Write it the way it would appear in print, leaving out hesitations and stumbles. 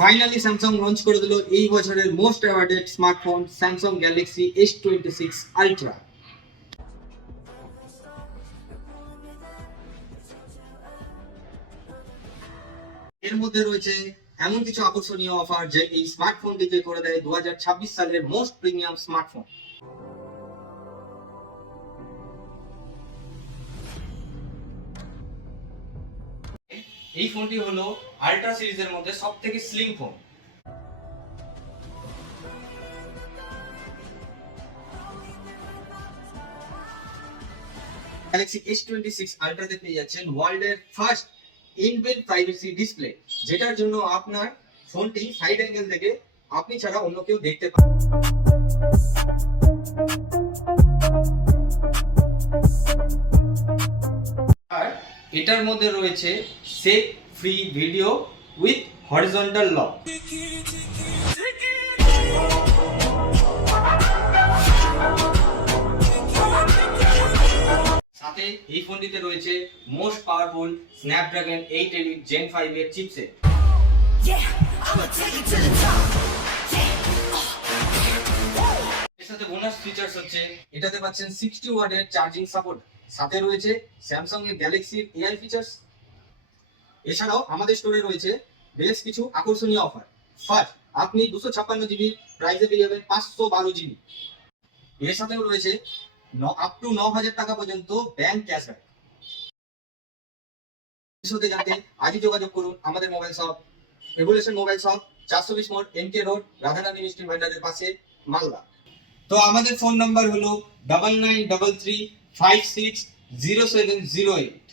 Finally Samsung launch করে দিল এই বছরের most awarded smartphone Samsung Galaxy S26 ultra. এর মধ্যে রয়েছে এমন কিছু আকর্ষণীয় অফার যে এই স্মার্টফোনটিকে করে দেয় 2026 সালের মোস্ট প্রিমিয়াম স্মার্টফোন। এই ফোনটি হলো আলট্রা সিরিজের মধ্যে সবথেকে স্লিম ফোন। গ্যালাক্সি S26 আলট্রাতে পেয়ে যাচ্ছেন ওয়ার্ল্ডের ফার্স্ট ইনবিল্ট প্রাইভেসি ডিসপ্লে, যেটার জন্য আপনার ফোনটি সাইড অ্যাঙ্গেল থেকে আপনি ছাড়া অন্য কেউ দেখতে পাবে। আর এটার মধ্যে রয়েছে save free video with horizontal lock. সাথে এই ফোনটিতে রয়েছে most powerful Snapdragon 8 Elite Gen 5 এর চিপসেট। এর সাথে বোনাস ফিচারস হচ্ছে এটাতে পাচ্ছেন 60 ওয়াটের চার্জিং সাপোর্ট, সাথে রয়েছে স্যামসাং এর গ্যালাক্সির এআই ফিচারস। এছাড়াও আমাদের স্টোরে রয়েছে বেশ কিছু আকর্ষণীয় অফার। ফার্স্ট, আপনি 256 জিবি প্রাইসে পেয়ে যাবেন 512 জিবি। এর সাথেও রয়েছে আপ টু 9,000 টাকা পর্যন্ত ব্যাংক ক্যাশব্যাক। বিষয়ে জানতে আজই যোগাযোগ করুন আমাদের mobile shop revolution mobile shop, 420 মোড়, MK রোড, রাধারানী মিষ্টি ভান্ডারের পাশে, মালদা। তো আমাদের ফোন নাম্বার হলো 9933560708।